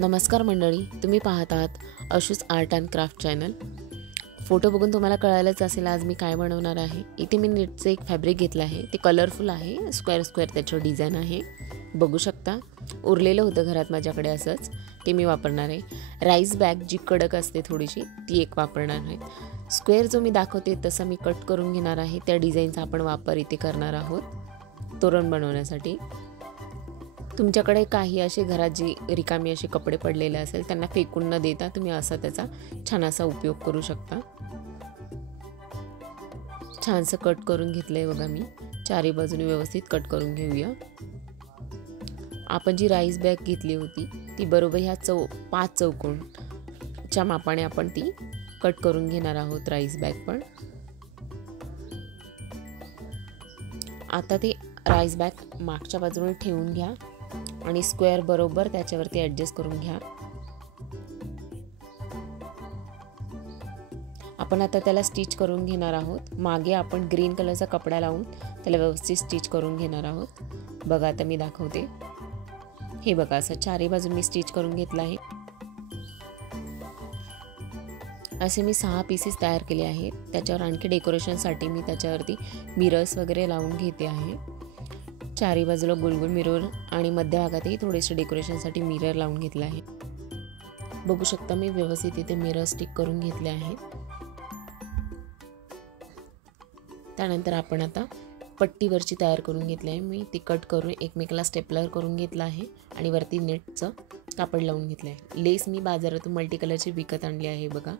नमस्कार मंडळी, तुम्ही पाहत आहात Ashu's art and craft channel. Photo बघून तुम्हाला कळायलाच असेल आज मी काय बनवणार आहे। इथे मी नेटचं एक फॅब्रिक घेतलं आहे, ते कलरफुल आहे, स्क्वेअर स्क्वेअर त्याचं डिझाईन आहे, बघू शकता। उरलेलं होतं घरात माझ्याकडे असंच, ते मी वापरणार आहे। राईस बॅग जी कडक असते थोडीशी, ती एक वापरणार आहे। स्क्वेअर जो मी दाखवते तसं मी कट करून घेणार आहे, त्या डिझाईनचा आपण वापर इथे करणार आहोत तोरण बनवण्यासाठी। तुमच्याकडे काही असे घरात जी रिकामी असे कपडे पडलेले असेल त्यांना फेकून न देता तुम्ही असा त्याचा छान असा उपयोग करू शकता। छानसं कट करून घेतलंय बघा मी, चारी बाजूने व्यवस्थित कट करून घेऊया। आपण जी राईस बॅग घेतली होती ती बरोबर ह्या 5 चौकोनच्या मापाने आपण ती कट करून घेणार आहोत राईस बॅग पण। आता ती राईस बॅग मागच्या बाजूने ठेवून घ्या आणि स्क्वेअर बरोबर त्याच्यावरती ॲडजस्ट करून घ्या। आपण आता त्याला स्टिच करून घेणार आहोत। मागे आपण ग्रीन कलरचा कपडा लावून त्याला व्यवस्थित स्टिच करून घेणार आहोत। बघा आता मी दाखवते, हे बघा असं चारी बाजून मी स्टिच करून घेतलं आहे। असे मी 6 पीसेस तयार केले आहेत। त्याच्यावर आणखी डेकोरेशनसाठी मी त्याच्यावरती मिरर्स वगैरे लावून घेते आहे। चारी बाजूला गोलगोल मिरर आणि मध्यभागातही थोडेसे डेकोरेशनसाठी मिरर लावून घेतले आहे। बघू शकता मी व्यवस्थित इथे मिरर स्टिक करून घेतले आहेत। त्यानंतर आपण आता पट्टीवरची तयार करून घेतली आहे। मी ती कट करून एकमेकाला स्टेपलर करून घेतला आहे आणि वरती नेटचं कापड लावून घेतलं आहे। लेस मी बाजारातून मल्टी कलरची विकत आणली आहे बघा,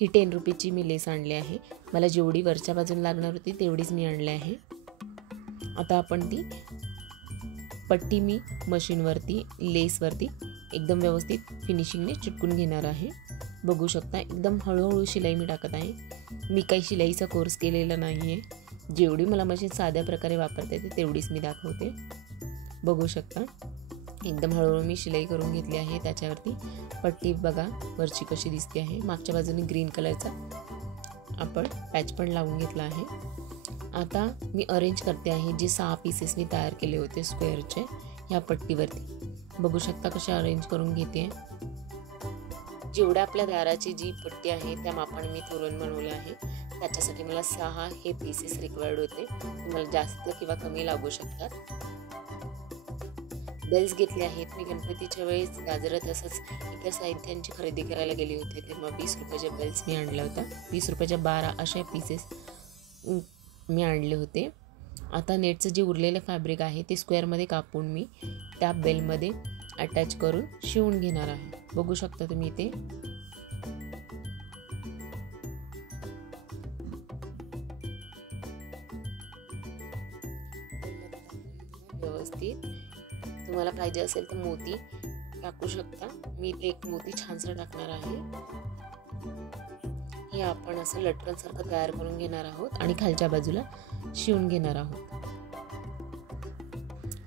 ही 10 रुपीची मी लेस आणली आहे। मला जेवढी वरच्या बाजून लागणार होती तेवढीच मी आणली आहे। आता आपण ती पट्टी मी मशीनवरती लेसवरती एकदम व्यवस्थित फिनिशिंगने चिटकून घेणार आहे। बघू शकता एकदम हळूहळू शिलाई मी टाकत आहे। मी काही शिलाईचा कोर्स केलेला नाही आहे, जेवढी मला मशीन साध्या प्रकारे वापरता येते तेवढीच मी दाखवते। बघू शकता एकदम हळूहळू मी शिलाई करून घेतली आहे। त्याच्यावरती पट्टी बघा वरची कशी दिसते आहे। मागच्या बाजूने ग्रीन कलरचा आपण पॅच पण लावून घेतला आहे। आता मी अरेंज करते आहे जे 6 पीसेस मी तयार केले होते स्क्वेअरचे ह्या पट्टीवरती। बघू शकता कशा अरेंज करून घेते। जेवढ्या आपल्या दाराची जी पट्टी आहे त्या मापाने मी तोरण बनवले आहे। त्याच्यासाठी मला 6 हे पीसेस रिक्वायर्ड होते, तुम्हाला जास्त किंवा कमी लागू शकतात। बेल्स घेतले आहेत मी गणपतीच्या वेळेस बाजारात असंच इतर साहित्यांची खरेदी करायला गेले होते तेव्हा 20 रुपयाच्या बेल्स मी आणल्या होत्या। 20 रुपयाच्या 12 अशा पीसेस मी आणले होते। आता नेटचं जे उरलेलं फॅब्रिक आहे ते स्क्वेअरमध्ये कापून मी त्या बेलमध्ये अटॅच करून शिवून घेणार आहे। बघू शकता तुम्ही इथे व्यवस्थित तुम्हाला पाहिजे असेल तर मोती टाकू शकता। मी इथे एक मोती छानसा टाकणार आहे। हे आपण असं लटकन सारखं तयार करून घेणार आहोत आणि खालच्या बाजूला शिवून घेणार आहोत।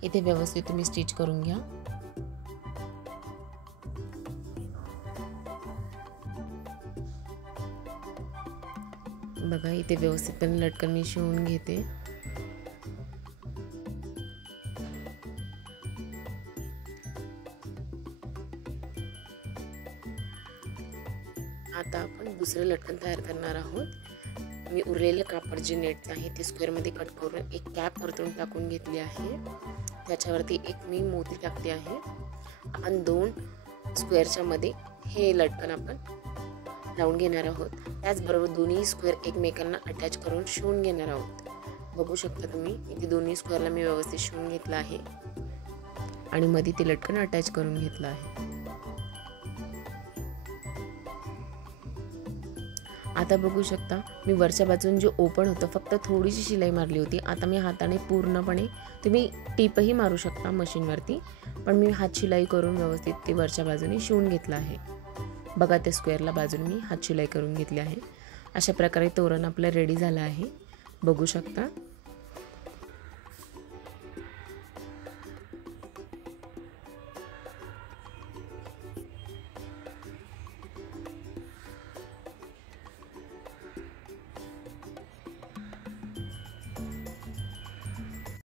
इथे व्यवस्थित तुम्ही स्टिच करून घ्या। बघा इथे व्यवस्थितपणे लटकन मी शिवून घेते। आता आपण दुसरे लटकन तयार करणार आहोत। मी उरलेलं कापड जे नेटचं आहे ते स्क्वेअरमध्ये कट करून एक कॅप वरतून टाकून घेतली आहे। त्याच्यावरती एक मी मोती टाकते आहे। आपण 2 स्क्वेअरच्या मध्ये हे लटकन आपण लावून घेणार आहोत। त्याचबरोबर दोन्ही स्क्वेअर एकमेकांना अटॅच करून शिवून घेणार आहोत। बघू शकता तुम्ही इथे दोन्ही स्क्वेअरला मी व्यवस्थित शिवून घेतलं आहे आणि मध्ये ते लटकन अटॅच करून घेतलं आहे। आता बघू शकता मी वरच्या बाजून जे ओपन होतं फक्त थोडीशी शिलाई मारली होती। आता मी हाताने पूर्णपणे, तुम्ही टिपही मारू शकता मशीनवरती, पण मी हात शिलाई करून व्यवस्थित ते वरच्या बाजूने शिवून घेतलं आहे। बघा त्या स्क्वेअरला बाजूने मी हात शिलाई करून घेतली आहे। अशा प्रकारे तोरण आपलं रेडी झालं आहे, बघू शकता।